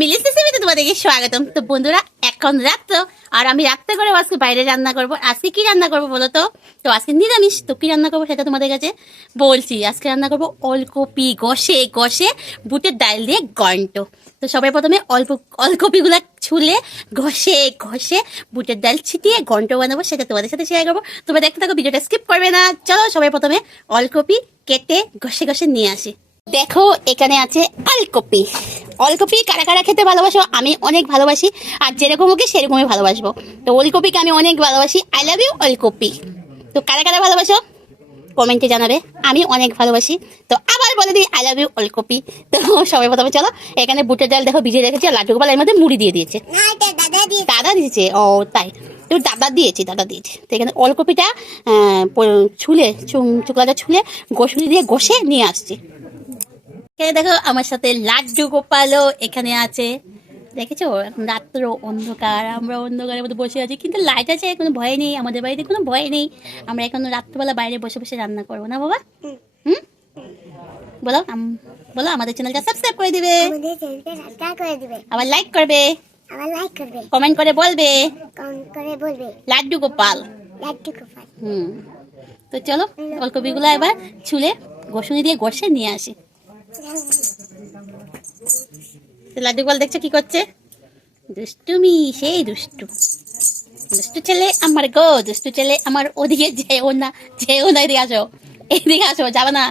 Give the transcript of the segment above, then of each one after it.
মিলিস রেসিপিতে তোমাদেরকে স্বাগতম। তো বন্ধুরা, এখন রাত্র আর আমি রাত্রে করে আজকে বাইরে রান্না করব। আজকে কি রান্না করব বলো তো? তো আজকে নিরামিষ। তো কি রান্না করবো সেটা তোমাদের কাছে বলছি। আজকে রান্না করব ওলকপি ঘষে ঘষে বুটের ডাল দিয়ে ঘন্ট। তো সবাই প্রথমে ওলকপিগুলো ছুলে ঘষে ঘষে বুটের ডাল ছিটিয়ে ঘন্ট বানাবো, সেটা তোমাদের সাথে শেয়ার করবো। তোমরা দেখতে থাকো, ভিডিওটা স্কিপ করবে না। চলো সবাই প্রথমে ওলকপি কেটে ঘষে ঘষে নিয়ে আসি। দেখো এখানে আছে ওলকপি। ওলকপি কারা কারা খেতে ভালোবাসো? আমি অনেক ভালোবাসি, আর যেরকম ওকে সেরকমই ভালোবাসবো। তো ওলকপিকে আমি অনেক ভালোবাসি। আই লাভ ইউ ওলকপি। তো কারা কারা ভালোবাসো কমেন্টে জানাবে। আমি অনেক ভালোবাসি। তো আবার বলে দিই আই লাভ ইউ ওলকপি। তো সবাই প্রথমে চলো, এখানে বুটের ডাল দেখো ভিজিয়ে রেখেছি, আর লাড্ডু গোপাল এর মধ্যে মুড়ি দিয়ে দিয়েছে। দাদা দিয়েছে? ও তাই, তো দাদা দিয়েছে। তো এখানে ওলকপিটা ছুলে চুকলাটা ছুলে গোসুলি দিয়ে ঘষে নিয়ে আসছি। এখানে দেখো আমার সাথে লাড্ডু গোপালও এখানে আছে। দেখেছো, এখন রাত্র অন্ধকার, আমরা অন্ধকারের মধ্যে বসে আছি, কিন্তু লাইট আছে, কোনো ভয় নেই। আমাদের বাড়িতে কোনো ভয় নেই। আমরা এখন রাত্রবেলা বাইরে বসে বসে রান্না করবো না বাবা? হুম, বলো বলো আমাদের চ্যানেলটা সাবস্ক্রাইব করে দিবে, আবার লাইক করবে, কমেন্ট করে বলবে লাড্ডু গোপাল। হুম, তো চলো ওলকপিগুলো এবার ছুলে ঘষুনি দিয়ে ঘষে নিয়ে আসি। লাড্ডু গোপাল দেখছো কি করছে? দুষ্টুমি, সেই দুষ্টু দুষ্টু ছেলে আমার গো, দুষ্টু ছেলে আমার। ওদিকে যেও না, এদিকে আসো, এইদিকে আসো, যাবে না।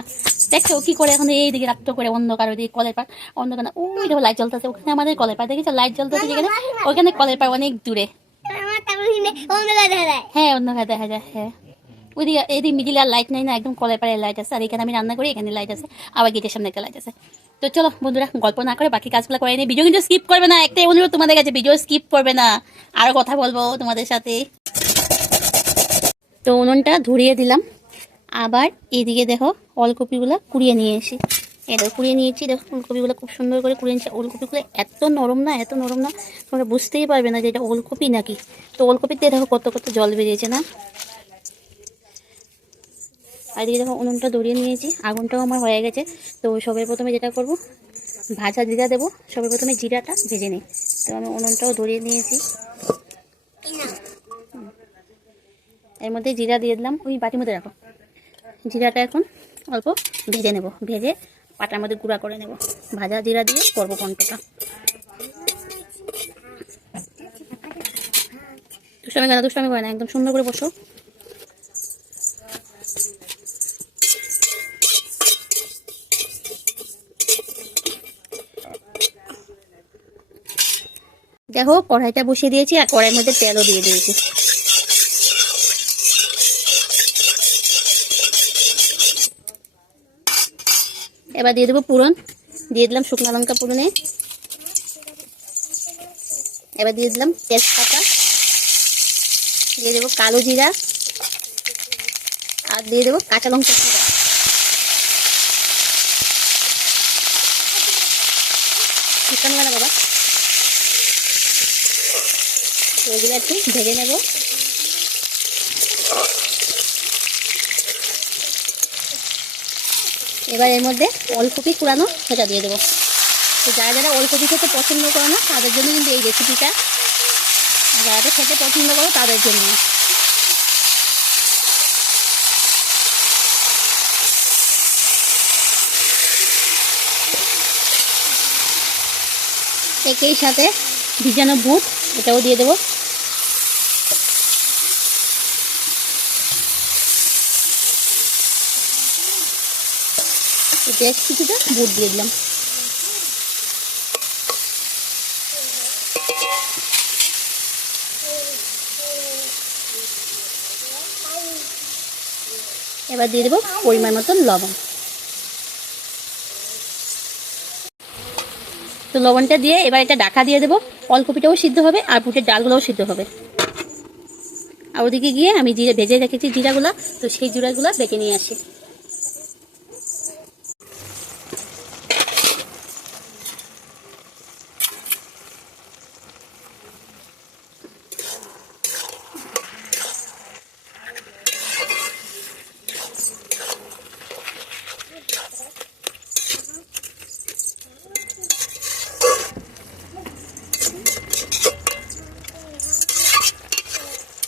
দেখছো কি করে এখন এইদিকে রাত্র করে অন্ধকার, ওইদিকে কলের পার অন্ধকার না, ওই দেখো লাইট জ্বলতেছে, ওখানে আমাদের কলের পার দেখেছো লাইট জ্বলতেছে যেখানে, ওখানে কলের পার অনেক দূরে। হ্যাঁ অন্ধকার দেখা যায়। হ্যাঁ ওইদিকে এইদিকে মিডিল আর লাইট নাই না, একদম কলের পাড়ে লাইট আছে, আর এখানে আমি রান্না করি, এখানে লাইট আছে, আবার গেটের সামনে একটা লাইট আছে। তো চলো বন্ধুরা, গল্প না করে বাকি কাজগুলো করে নিই। ভিডিও কিন্তু স্কিপ করবে না, একটাই অনুরোধ তোমাদের কাছে, ভিডিও স্কিপ করবে না, আরো কথা বলবো তোমাদের সাথে। তো উনুনটা ধরিয়ে দিলাম। আবার এইদিকে দেখো ওলকপিগুলো কুড়িয়ে নিয়ে এসি। দেখো কুড়িয়ে নিয়েছি, দেখো ওলকপিগুলো খুব সুন্দর করে কুড়িয়ে নিয়েছি। ওলকপিগুলো এত নরম না, এত নরম না, তোমরা বুঝতেই পারবে না যে এটা ওলকপি নাকি। তো ওলকপিতে দেখো কত কত জল বেরিয়েছে না। আর এদিকে দেখো উনুনটা ধরিয়ে নিয়েছি, আগুনটাও আমার হয়ে গেছে। তো সবাই প্রথমে যেটা করব, ভাজা জিরা দেবো। সবাই প্রথমে জিরাটা ভেজে নিই। তো আমি উনুনটাও ধরিয়ে নিয়েছি, এর মধ্যে জিরা দিয়ে দিলাম। ওই বাটির মধ্যে রাখো। জিরাটা এখন অল্প ভেজে নেব, ভেজে পাটার মধ্যে গুঁড়া করে নেব। ভাজা জিরা দিয়ে করবো ঘন্টটা। দুষ্টামি করে না, একদম সুন্দর করে বসো। দেখো কড়াইটা বসিয়ে দিয়েছি, আর কড়াইয়ের মধ্যে তেলও দিয়ে দিয়েছি। এবার দিয়ে দেবো পুরন। দিয়ে দিলাম শুকনো লঙ্কা পুরনে। এবার দিয়ে দিলাম তেজপাতা, দিয়ে দেবো কালো জিরা, আর দিয়ে দেবো কাঁচা লঙ্কা জিরা। না বাবা, এগুলো একটু ভেজে নেব। এবার এর মধ্যে ওলকপি কুড়ানো সেটা দিয়ে দেবো। তো যারা যারা ওলকপি খেতে পছন্দ করো না তাদের জন্য কিন্তু এই রেসিপিটা, যারা খেতে পছন্দ করো তাদের জন্য। একই সাথে ভিজানো বুট এটাও দিয়ে দেবো। বেশ কিছুটা বুট দিয়ে দিলাম। এবার দিয়ে দেবো পরিমাণ মতন লবণ। তো লবণটা দিয়ে এবার এটা ঢাকা দিয়ে দেবো। ওলকপিটাও সিদ্ধ হবে, আর বুটের ডালগুলোও সিদ্ধ হবে। আর ওদিকে গিয়ে আমি জিরে ভেজে রেখেছি জিরাগুলো, তো সেই জিরাগুলো বেটে নিয়ে আসি।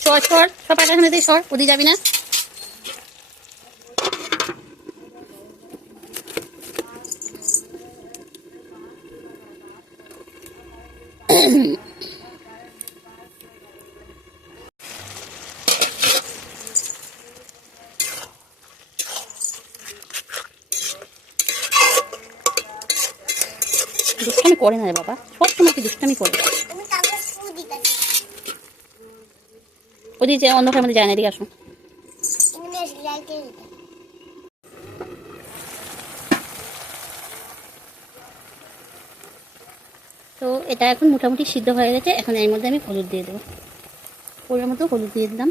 সর সর সব পাটা এখানে দিয়ে সর, ওদিকে যাবি না। দুষ্টামি করে না রে বাবা, সব সময় কি দুষ্টামি করে। ওদিকে যে অন্ধকারের মধ্যে যায় না, এদিকে আসুন। তো এটা এখন মোটামুটি সিদ্ধ হয়ে গেছে। এখন এর মধ্যে আমি হলুদ দিয়ে দেবো, পরিমাণ মতো হলুদ দিয়ে দিলাম।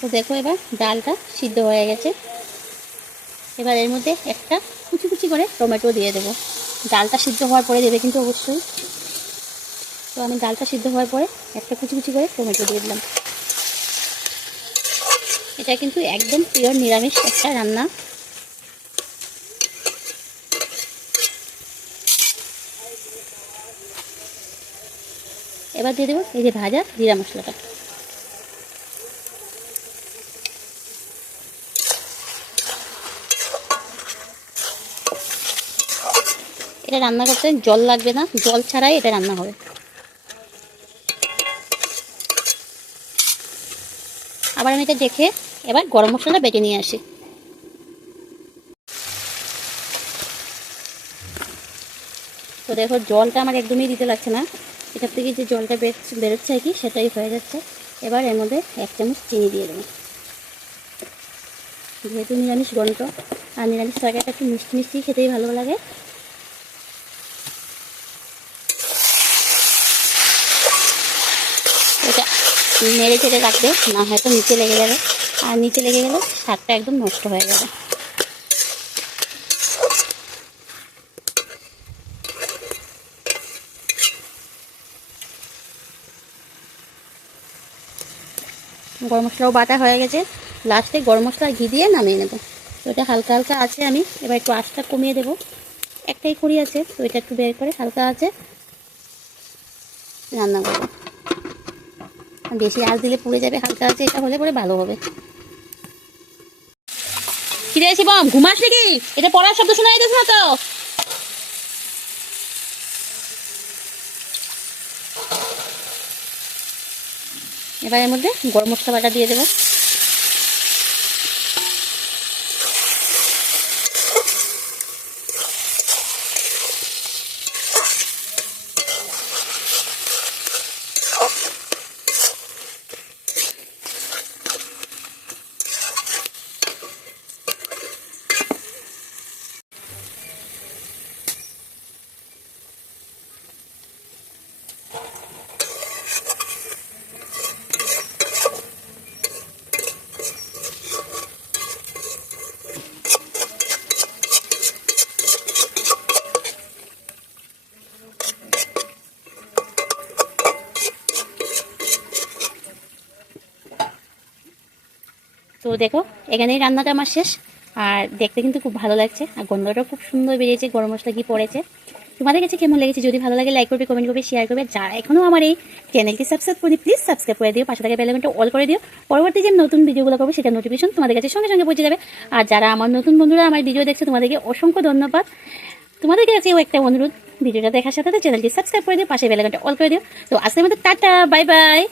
তো দেখো এবার ডালটা সিদ্ধ হয়ে গেছে। এবার এর মধ্যে একটা কুচি কুচি করে টমেটো দিয়ে দেবো। ডালটা সিদ্ধ হওয়ার পরে দেবে কিন্তু অবশ্যই। তো আমি ডালটা সিদ্ধ হওয়ার পরে একটা কুচি কুচি করে টমেটো দিয়ে দিলাম। এটা কিন্তু একদম পিওর নিরামিষ একটা রান্না। এবার দিয়ে দেবো এই যে ভাজা জিরা মশলাটা। এটা রান্না করতে জল লাগবে না, জল ছাড়াই এটা রান্না হবে। আবার আমি এটা দেখে এবার গরম মশলাটা বেটে নিয়ে আসি। তো দেখো জলটা আমার একদমই দিতে লাগছে না, এটার থেকে যে জলটা বেরোচ্ছে আর কি সেটাই হয়ে যাচ্ছে। এবার এর মধ্যে 1 চামচ চিনি দিয়ে দেবো। যেহেতু নিরামিষ গন্ধ, আর নিরামিষ তরকারিটা একটু মিষ্টি মিষ্টি খেতেই ভালো লাগে। এটা নেড়ে চেড়ে রাখবে, না হয়তো নিচে লেগে যাবে, আর নিচে লেগে গেলে স্বাদটা একদম নষ্ট হয়ে যাবে। গরম মশলাও বাটা হয়ে গেছে, লাস্টে গরম মশলা ঘি দিয়ে নামিয়ে নেব। তো এটা হালকা হালকা আছে, আমি এবার একটু আঁচটা কমিয়ে দেবো। একটাই খড়ি আছে, তো এটা একটু বের করে হালকা আছে রান্না করবো। বেশি আঁচ দিলে পুড়ে যাবে, হালকা আছে এটা হলে পরে ভালো হবে। কিরে শিবম, ঘুমাস নাকি? এটা পড়ার শব্দ শোনা যাইতেছে না তো? এবার এর মধ্যে গরম মশলা বাটা দিয়ে দেবো। তো দেখো এখানেই রান্নাটা আমার শেষ, আর দেখতে কিন্তু খুব ভালো লাগছে, আর গন্ধটাও খুব সুন্দর বেরিয়েছে, গরম মশলা কি পড়েছে। তোমাদের কাছে কেমন লেগেছে? যদি ভালো লাগে লাইক করবে, কমেন্ট করবে, শেয়ার করবে। যারা এখনও আমার এই চ্যানেলটি সাবস্ক্রাইব করে প্লিজ সাবস্ক্রাইব করে দিও, পাশে থাকা বেল আইকনটা অল করে দিও। পরবর্তী যে নতুন ভিডিওগুলো করবো সেটা নোটিফিকেশন তোমাদের কাছে সঙ্গে সঙ্গে পৌঁছে যাবে। আর যারা আমার নতুন বন্ধুরা আমার ভিডিও দেখছে তোমাদেরকে অসংখ্য ধন্যবাদ। তোমাদের কাছেও একটা অনুরোধ, ভিডিওটা দেখার সাথে চ্যানেলটি সাবস্ক্রাইব করে দিও, পাশে বেল আইকনটা অল করে দিও। তো আজকের মতো টাটা, বাই বাই।